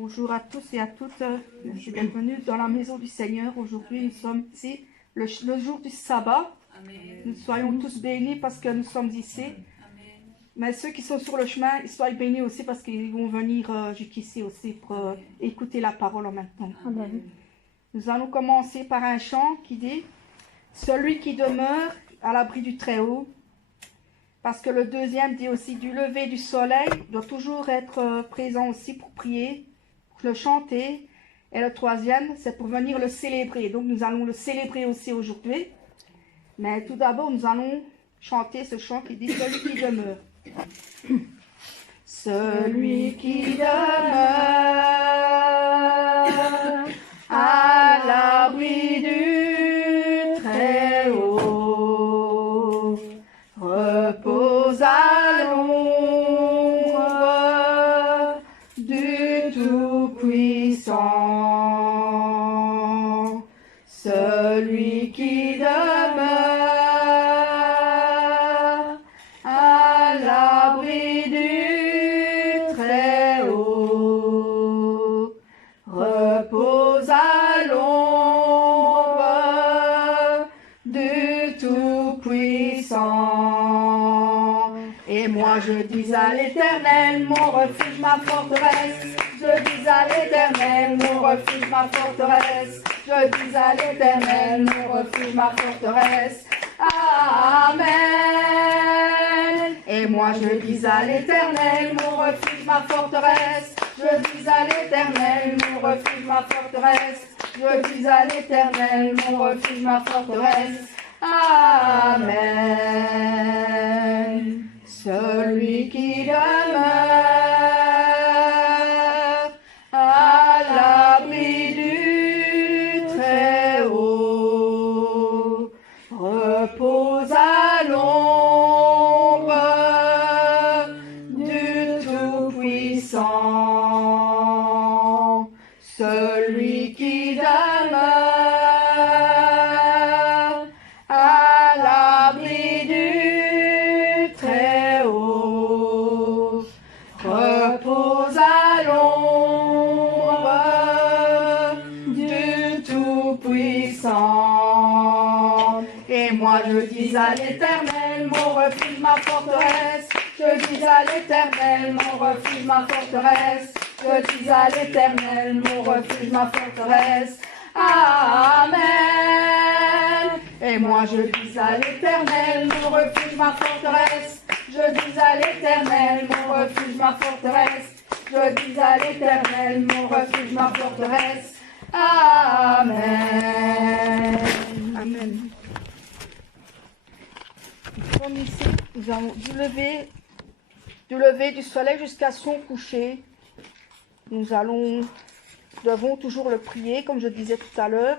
Bonjour à tous et à toutes. Merci d'être venus dans la maison du Seigneur. Aujourd'hui, nous sommes ici, le jour du sabbat. Amen. Nous soyons tous bénis parce que nous sommes ici. Amen. Mais ceux qui sont sur le chemin, ils soient bénis aussi parce qu'ils vont venir jusqu'ici aussi pour écouter la parole en même temps. Amen. Nous allons commencer par un chant qui dit « Celui qui demeure à l'abri du Très-Haut ». Parce que le deuxième dit aussi « Du lever du soleil » doit toujours être présent aussi pour prier, pour le chanter. Et le troisième, c'est pour venir le célébrer. Donc nous allons le célébrer aussi aujourd'hui. Mais tout d'abord, nous allons chanter ce chant qui dit « Celui qui demeure ». Celui qui demeure à l'abri du Très-Haut repose à l'ombre du Tout-Puissant. Celui qui demeure à l'abri du Très-Haut repose à l'ombre du Tout-Puissant. Et moi je dis à l'Éternel, mon refuge, ma forteresse. Je dis à l'Éternel, mon refuge, ma forteresse. Je dis à l'Éternel, mon refuge, ma forteresse. Amen. Et moi je dis à l'Éternel, mon refuge, ma forteresse. Je dis à l'Éternel, mon refuge, ma forteresse. Je dis à l'Éternel, mon refuge, ma forteresse. Amen. Celui qui demeure à l'abri du Très-Haut repose à l'ombre du Tout-Puissant. Celui qui demeure à l'abri du Très-Haut repose à l'ombre du Tout-Puissant. Et moi je dis à l'Éternel, mon refuge, ma forteresse. Je dis à l'Éternel, mon refuge, ma forteresse. Je dis à l'Éternel, mon refuge, ma forteresse. Amen. Et moi je dis à l'Éternel, mon refuge, ma forteresse. Je dis à l'Éternel, mon refuge, ma forteresse. Je dis à l'Éternel, mon refuge, ma forteresse. Amen. Amen. Comme ici, nous avons du lever du soleil jusqu'à son coucher. Nous devons toujours le prier, comme je disais tout à l'heure,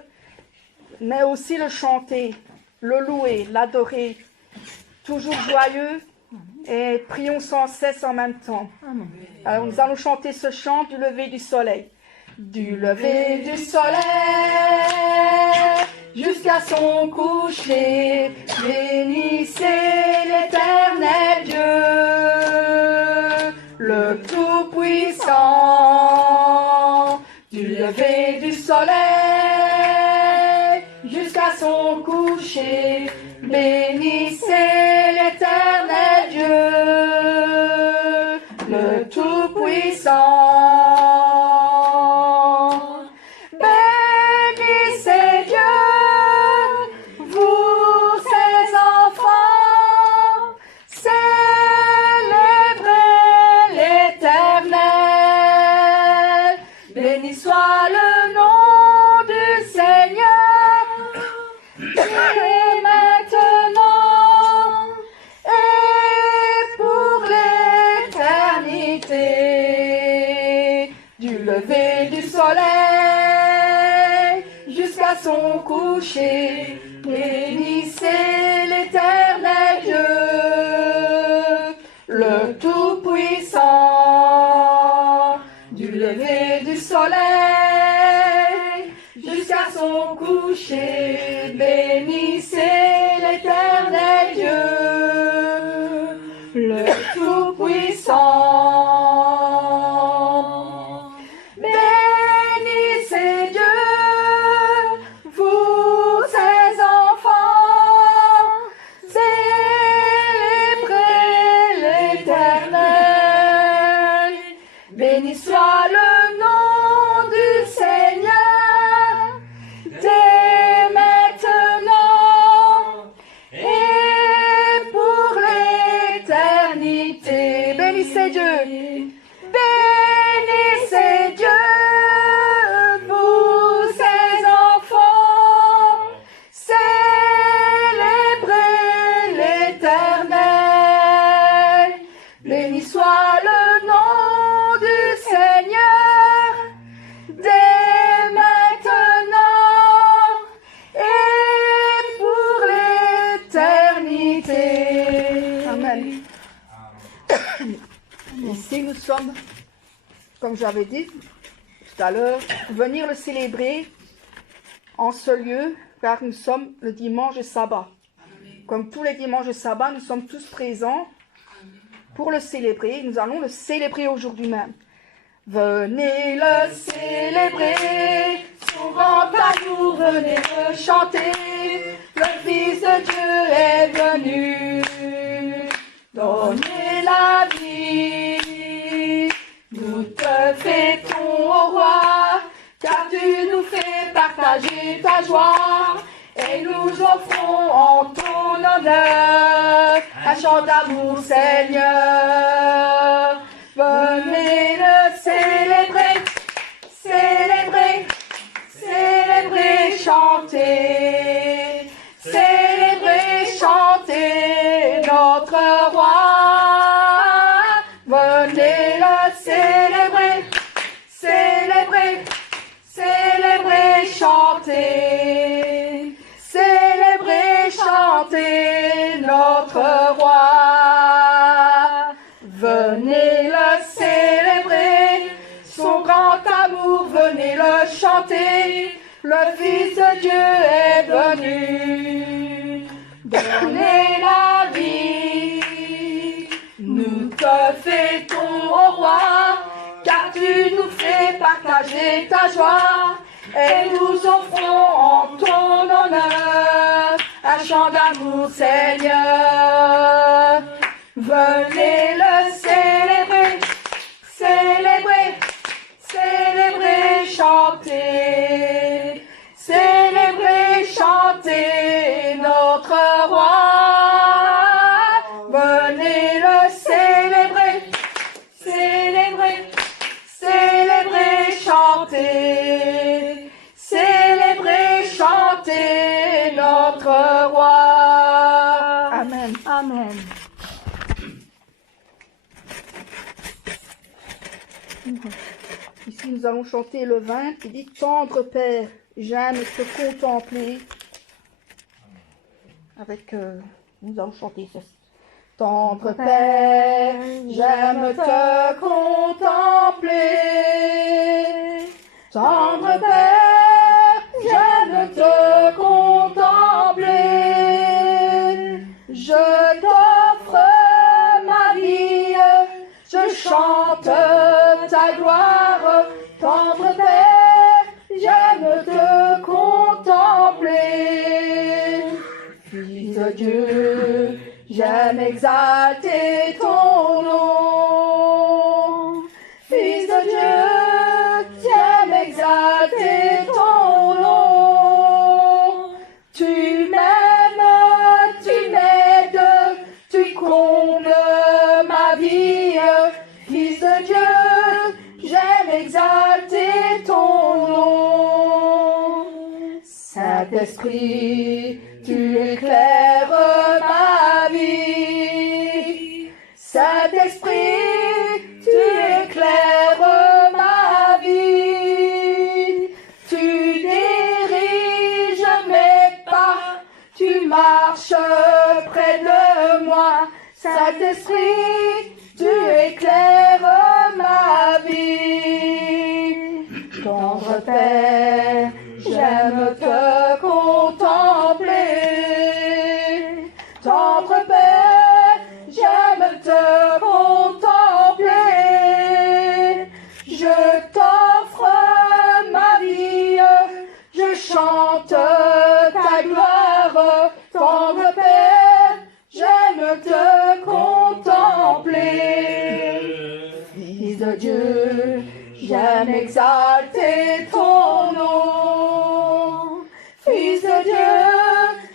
mais aussi le chanter, le louer, l'adorer, toujours joyeux et prions sans cesse en même temps. Alors nous allons chanter ce chant du lever du soleil. Du lever du soleil jusqu'à son coucher, bénissez l'Éternel Dieu, le Tout-Puissant. Du lever du soleil jusqu'à son coucher, bénissez l'Éternel Dieu, le Tout-Puissant. Bénissez Dieu, vous ses enfants, célébrez l'Éternel. Béni soit le nom du Seigneur, et maintenant et pour l'éternité. Du lever du soleil jusqu'à son coucher, bénissez l'Éternel Dieu, le Tout-Puissant. Du lever du soleil jusqu'à son coucher, bénissez l'Éternel Dieu, le Tout-Puissant. Béni soit le nom du Seigneur, dès maintenant et pour l'éternité. Amen. Ici, nous sommes, comme j'avais dit tout à l'heure, venir le célébrer en ce lieu, car nous sommes le dimanche de sabbat. Comme tous les dimanches de sabbat, nous sommes tous présents pour le célébrer. Nous allons le célébrer aujourd'hui même. Venez le célébrer, son grand amour, venez le chanter. Le Fils de Dieu est venu donner la vie. Nous te fêtons, ô roi, car tu nous fais partager ta joie. Et nous offrons en ton honneur un chant d'amour, Seigneur. Venez le célébrer, célébrer, célébrer, chanter, célébrer, chanter notre roi. Venez le célébrer, célébrer, célébrer, chanter, célébrer, chanter notre roi. Venez le célébrer, son grand amour, venez le chanter. Le Fils de Dieu est venu donner la vie. Nous te fêtons, ô roi, car tu nous fais partager ta joie. Et nous offrons en ton honneur un chant d'amour, Seigneur. Venez le célébrer, célébrer, célébrer, chanter, célébrer, chanter notre roi. Venez le célébrer, célébrer, célébrer, chanter, célébrer, chanter notre roi. Amen. Amen. Ici, nous allons chanter le 20 qui dit « Tendre Père, j'aime te contempler ». Avec, nous allons chanter ceci. Tendre Père, j'aime te contempler. Tendre Père, j'aime te contempler. Je t'offre ma vie, je chante ta gloire. Tendre Père, j'aime te contempler. Fils de Dieu, j'aime exalter ton nom. Fils de Dieu, j'aime exalter ton nom. Tu m'aimes, tu m'aides, tu combles ma vie. Fils de Dieu, j'aime exalter ton nom. Saint-Esprit, tu éclaires ma vie. Saint-Esprit, tu éclaires ma vie. Tu diriges mes pas, tu marches près de moi. Saint-Esprit, tu éclaires ma vie. Tendre Père, j'aime te contempler. Tendre Père, j'aime te contempler. Je t'offre ma vie, je chante ta gloire. Tendre Père, j'aime te contempler. Fils de Dieu, j'aime exalter ton nom. Fils de Dieu,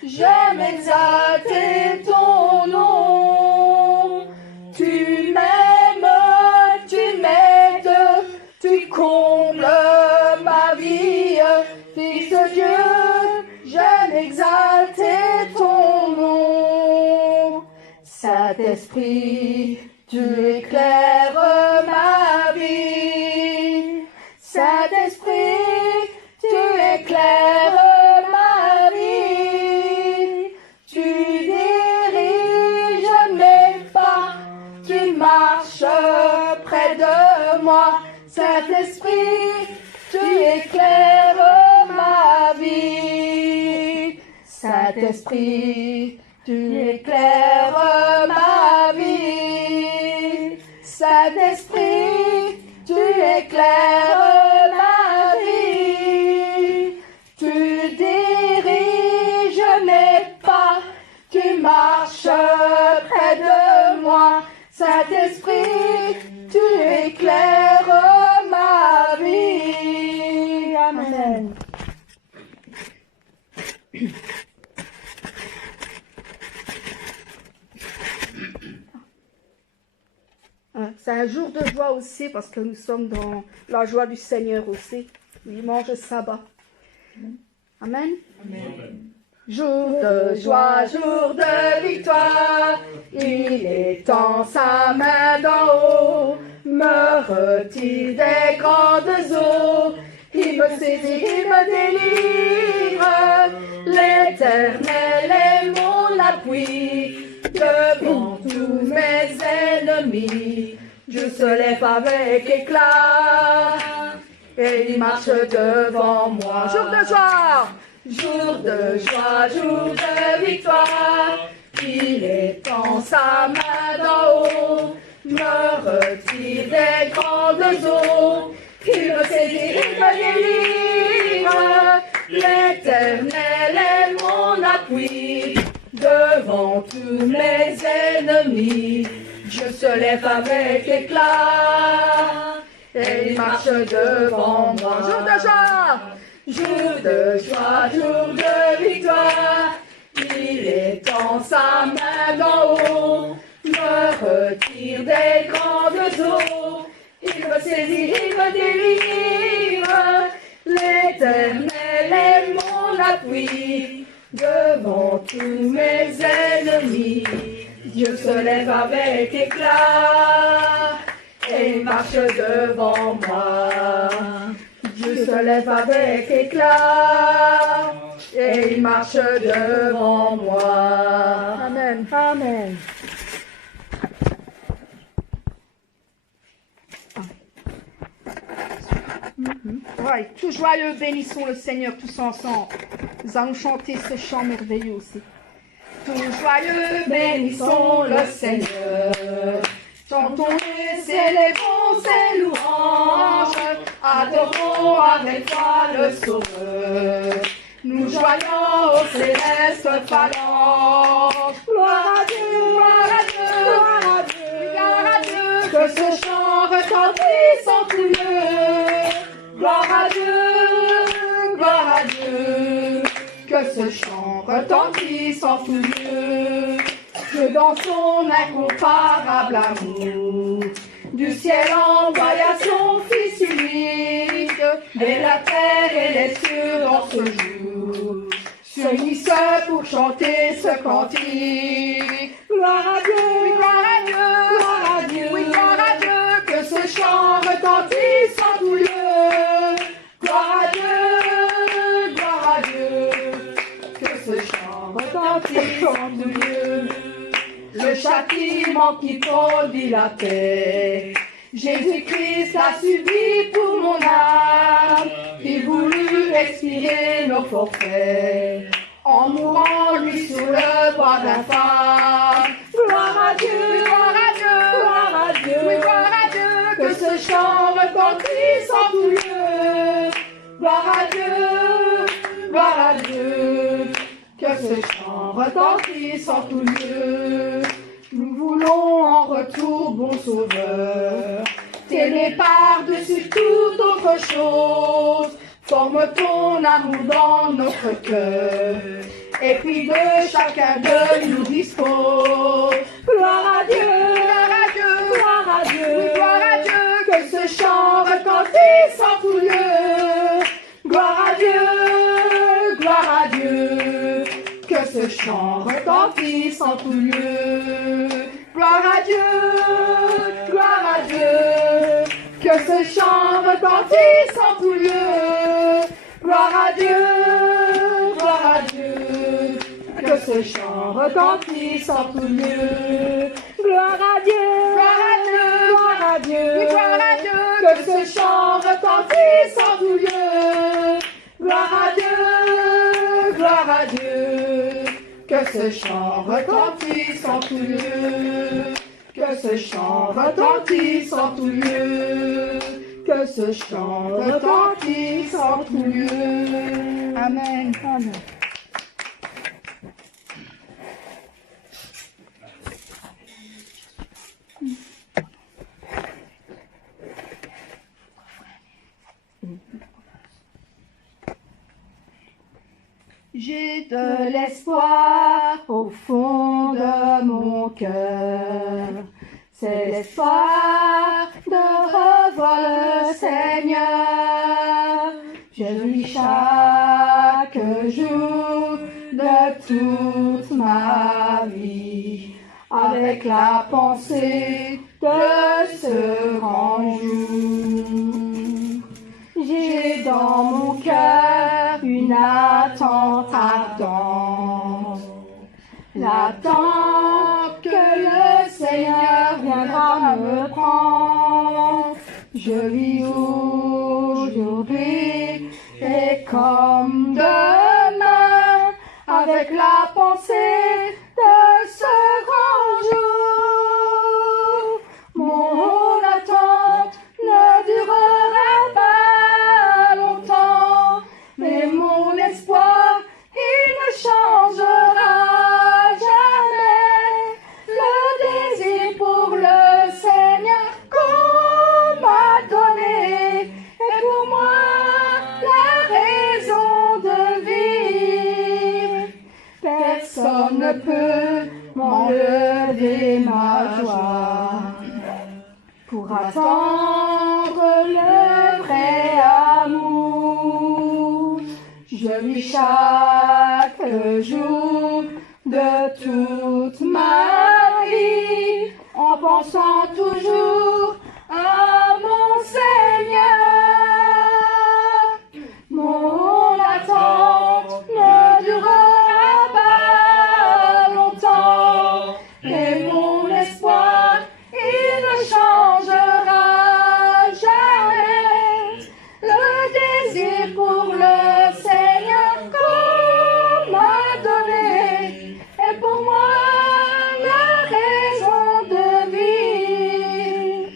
j'aime exalter ton nom. Tu m'aimes, tu m'aides, tu combles ma vie. Fils de Dieu, j'aime exalter ton nom. Saint-Esprit, tu éclaires ma vie. Saint-Esprit, tu éclaires ma vie. Tu diriges mes pas, tu marches près de moi. Saint-Esprit, tu éclaires ma vie. Saint-Esprit, tu éclaires ma vie. Saint-Esprit, tu éclaires ma vie. Tu diriges mes pas, tu marches près de moi. Saint-Esprit, tu éclaires ma vie. Amen. C'est un jour de joie aussi parce que nous sommes dans la joie du Seigneur aussi. Dimanche sabbat. Amen. Amen. Jour de joie, jour de victoire, il étend sa main d'en haut, me retire des grandes eaux, il me saisit, il me délivre, l'Éternel est mon appui, devant tous mes ennemis, je se lève avec éclat, et il marche devant moi. Jour de joie! Jour de joie, jour de victoire, il étend sa main d'en haut, me retire des grandes eaux, il me saisit, il me délivre, l'Éternel est mon appui, devant tous mes ennemis, je se lève avec éclat, et il marche devant moi. Jour de joie! Jour de joie, jour de victoire, il étend sa main d'en haut, me retire des grandes eaux, il me saisit, il me délivre, l'Éternel est mon appui, devant tous mes ennemis, Dieu se lève avec éclat, et marche devant moi. Dieu se lève avec éclat, et il marche devant moi. Amen. Amen. Ouais, tout joyeux, bénissons le Seigneur tous ensemble. Nous allons chanter ce chant merveilleux aussi. Tout joyeux, bénissons le Seigneur. Chantons-les, célébrons ses louanges, adorons avec foi le Sauveur. Nous joignons aux célestes phalanges. Gloire à Dieu, gloire à Dieu, gloire à Dieu, gloire à Dieu, que ce chant retentisse en tout lieu. Gloire à Dieu, que ce chant retentisse en tout lieu. Que dans son incomparable amour, du ciel envoya son Fils unique, et la terre et les cieux dans ce jour s'unissent pour chanter ce cantique. Gloire à Dieu, oui, gloire à Dieu, gloire à Dieu, oui, gloire à Dieu, que ce chant retentisse en tout lieu. Gloire à Dieu, que ce chant retentisse en tout lieu. Le châtiment qui produit la paix, Jésus-Christ l'a subi pour mon âme, il voulut expier nos forfaits, en mourant lui sur le bois d'infâme. Gloire à Dieu, gloire à Dieu, gloire à Dieu, oui, gloire à Dieu, que ce chant retentisse en tout lieu. Gloire à Dieu, que ce chant retentisse en tout lieu. Nous voulons en retour, bon Sauveur, t'aimer par-dessus toute autre chose. Forme ton amour dans notre cœur, et puis de chacun de nous dispose. Gloire à Dieu, gloire à Dieu, gloire à Dieu, oui, gloire à Dieu, que ce chant retentisse en tout lieu. Gloire à Dieu, que ce chant retentisse en tout lieu. gloire à Dieu, gloire à Dieu. Que ce chant retentisse en tout lieu. Gloire à Dieu, gloire à Dieu. Que ce chant retentisse en tout lieu. Gloire à Dieu, gloire à Dieu, gloire à Dieu, gloire à Dieu. Que ce chant retentisse en tout lieu. Gloire à Dieu, gloire à Dieu. Que ce chant retentisse en tout lieu. Que ce chant retentisse en tout lieu. Que ce chant retentisse en tout lieu. Amen. Amen. J'ai de l'espoir au fond de mon cœur. C'est l'espoir de revoir le Seigneur. Je vis chaque jour de toute ma vie avec la pensée de ce grand jour. J'ai dans mon cœur une attente ardente, l'attente que le Seigneur viendra me prendre. Je vis aujourd'hui et comme demain, avec la pensée de ce grand jour. Mon attente ne durera pas longtemps, mais mon espoir, il ne changera jamais. Le désir pour le Seigneur qu'on m'a donné est pour moi la raison de vivre. Personne ne peut m'enlever ma joie. Pour attendre le vrai amour, je vis chaque jour de toute ma vie en pensant toujours à mon Seigneur. Mon attente ne durera pas longtemps et mon espoir, il ne changera jamais. Le désir pour le Seigneur qu'on m'a donné est pour moi la raison de vivre.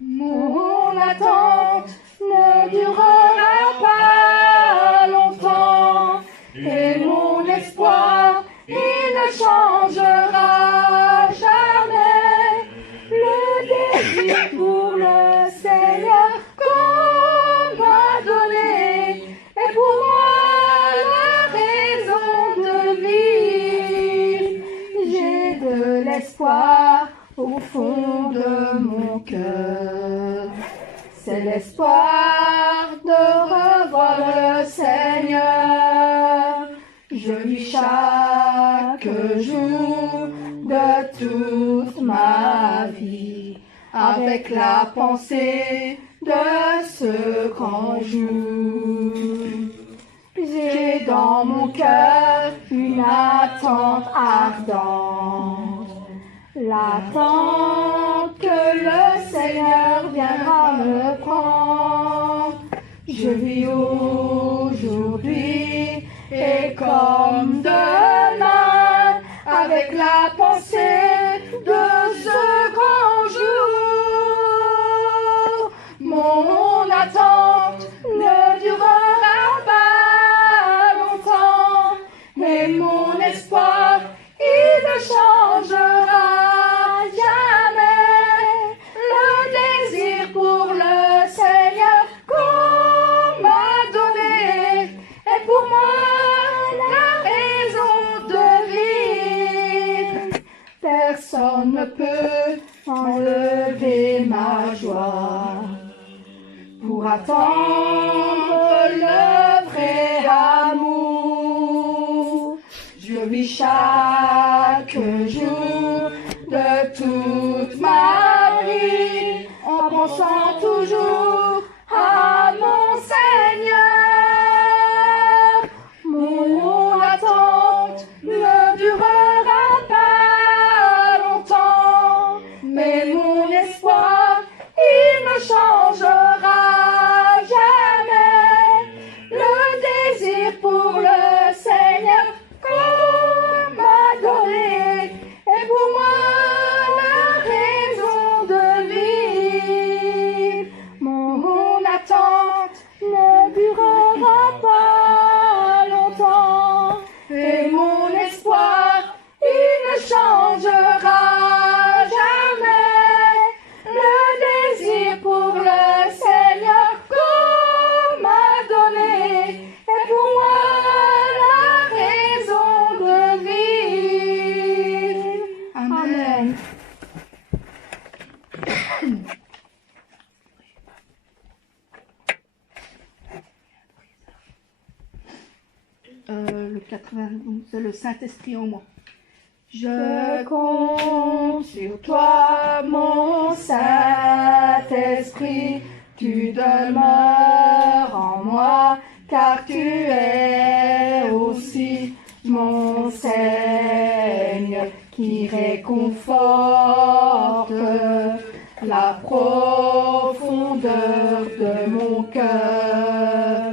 Mon attente ne durera pas longtemps et mon espoir, il ne changera jamais. Le désir pour le Seigneur qu'on m'a donné est pour moi la raison de vivre. J'ai de l'espoir au fond de mon cœur. C'est l'espoir de revoir le Seigneur. Je vis chaque jour de toute ma vie avec la pensée de ce grand jour. J'ai dans mon cœur une attente ardente, l'attente que le Seigneur viendra me prendre. Je vis aujourd'hui et comme demain avec la pensée de ce grand jour. Mon attente ne durera pas longtemps, mais mon espoir, il ne changera jamais. Le désir pour le Seigneur qu'on m'a donné est pour moi la raison de vivre. Personne ne peut enlever ma joie. Pour attendre le vrai amour, je vis chaque jour de toute ma vie, en pensant toujours à mon Seigneur. Mon attente ne durera pas longtemps, mais mon espoir, il ne changera jamais. Le désir pour le Seigneur qu'on m'a donné est pour moi la raison de vivre. Mon attente ne durera pas longtemps, et mon espoir, il ne changera jamais. Le désir pour le Seigneur qu'on m'a donné est pour moi la raison de vivre. Amen. Le 91, c'est le Saint-Esprit en moi. Je compte sur toi, mon Saint-Esprit, tu demeures en moi, car tu es aussi mon Seigneur, qui réconforte la profondeur de mon cœur.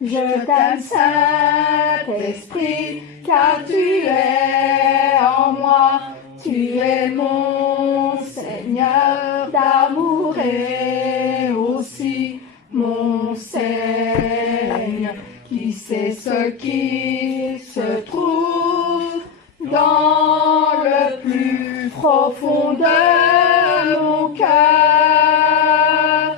Je t'aime, Saint-Esprit, car tu es en moi, tu es mon Seigneur d'amour et aussi mon Seigneur, qui sait ce qui se trouve dans le plus profond de mon cœur.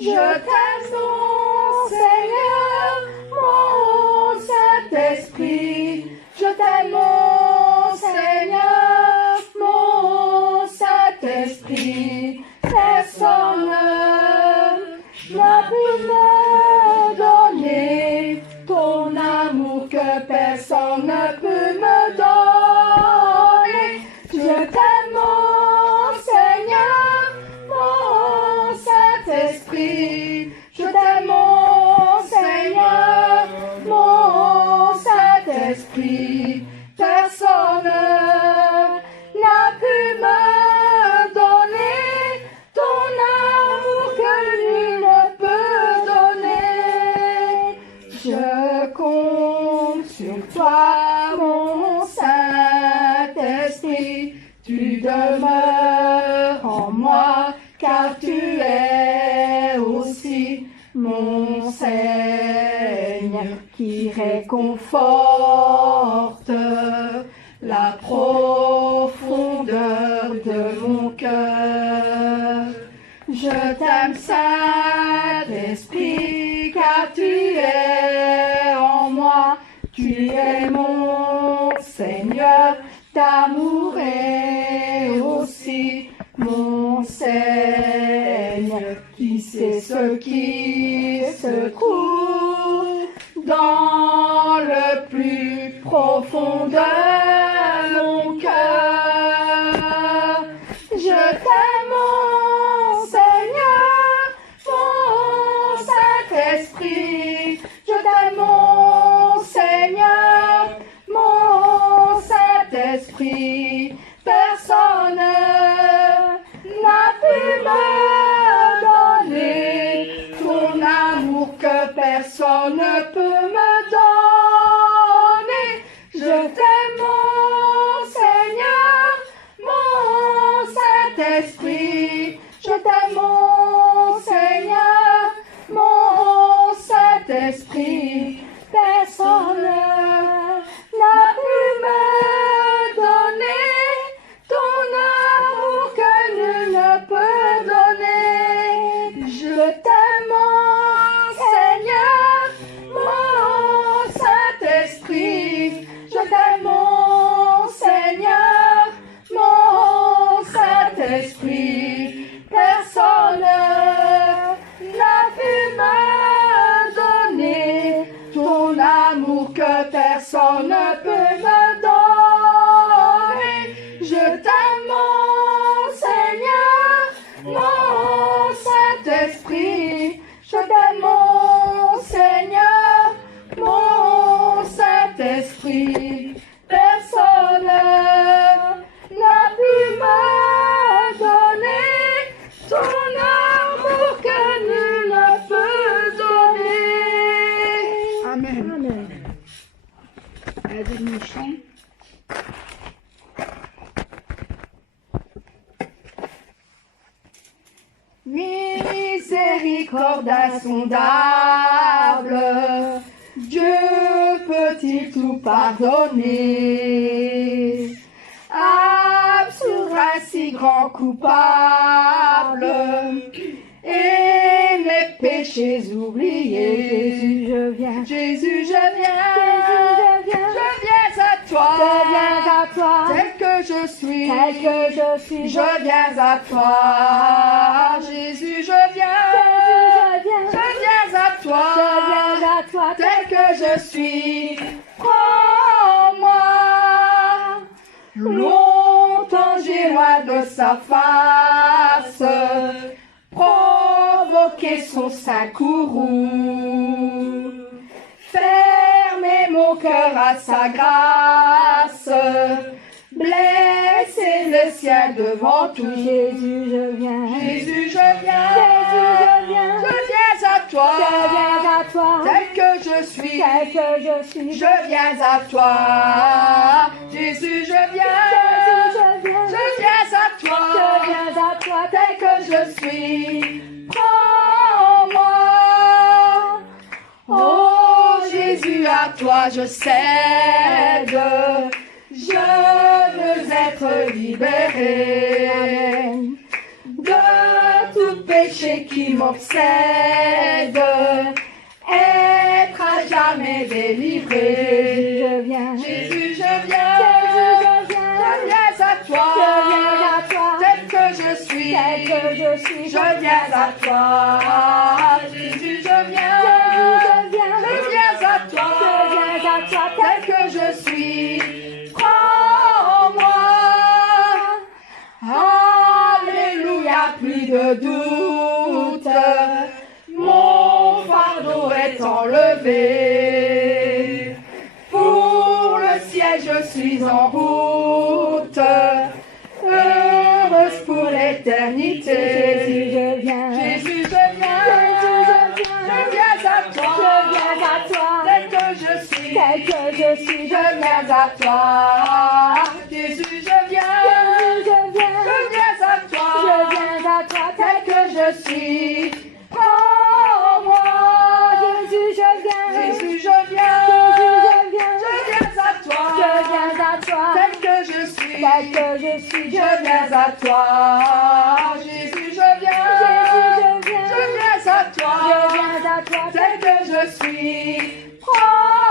Je t'aime, mon Seigneur, mon Saint-Esprit, je t'aime, mon Seigneur, mon Saint-Esprit. Personne n'a pu me donner ton amour, que personne ne peut me donner. Je t'aime, mon Seigneur, mon Saint-Esprit. Je t'aime, mon Seigneur, mon Saint-Esprit. Personne n'a pu me donner ton amour que nul ne peut donner. Je compte sur toi, mon Saint-Esprit, tu demeures en moi, car tu es aussi mon Seigneur, qui réconforte la profondeur de mon cœur. Je t'aime, Saint-Esprit, car tu es en moi, tu es mon Seigneur d'amour et aussi mon Seigneur, qui sait ce qui se trouve dans le plus profond de mon cœur. Je t'aime, mon Seigneur, mon Saint-Esprit, je t'aime, mon Seigneur, mon Saint-Esprit. Personne n'a pu me donner ton amour, que personne ne peut me donner. Je t'aime, mon Seigneur, mon Saint-Esprit. Je t'aime, mon Seigneur, mon Saint-Esprit. Personne n'a pu me donner ton amour que nul ne peut donner. Je t'aime, mon Seigneur, mon Saint-Esprit. Je t'aime, mon Seigneur, mon Saint-Esprit. Personne n'a pu me donner Saint-Esprit, je t'aime mon Seigneur, mon Saint-Esprit, personne n'a pu me donner ton amour que nul ne peut donner. Amen. Amen. Aide-nous, chant. Miséricorde insondable, Dieu peut-il tout pardonner? Absoudre un si grand coupable et mes péchés oubliés. Jésus, je viens. Jésus, je viens. Jésus, je viens. Je viens à toi. Je viens à toi. Tel que je suis. Tel que je suis. Je viens à toi. Jésus, je viens. Jésus, je viens. Je viens à toi. Je viens à toi. Tel que je suis. Prends-moi. Longtemps j'ai loin de sa face, provoqué son sein courroux, fermer mon cœur à sa grâce, blesser le ciel devant tout. Jésus, je viens. Jésus, je viens. Jésus, je viens. Je viens à toi. Je viens à toi. Tel que je suis. Tel que je suis. Je viens à toi. Jésus, je viens. Jésus, je viens. Je viens à toi. Je viens à toi. Tel que je suis. Prends-moi. Oh Jésus, à toi je cède. Je veux être libéré de tout péché qui m'obsède, être à jamais délivré. Jésus, je viens. Jésus, je viens. Jésus, je viens. Je viens à toi. Je viens à toi. Tel que je suis. Tel que je suis. Je viens à toi. Jésus, je viens. Jésus, je viens. Je viens à toi. Je viens à toi. Tel que je suis. Prends-moi. Alléluia, plus de doute. Mon fardeau est enlevé. Pour le ciel, je suis en route. Heureuse pour l'éternité. Jésus, je viens. Jésus, je viens. Jésus, je viens. Je viens à toi. Je viens à toi. Tel que je suis. Tel que je suis. Je viens à toi. Jésus, je viens. Jésus, je viens. Je viens à toi. Je viens à toi. Tel que je suis. Prends-moi. Jésus, je viens. Jésus, je viens. Jésus, je viens. Je viens à toi. Je viens à toi. Tel que je suis. Tel que je suis. Je viens à toi. Jésus, je viens. Jésus, je viens. Je viens à toi. Je viens à toi. Tel que je suis. Prends-moi.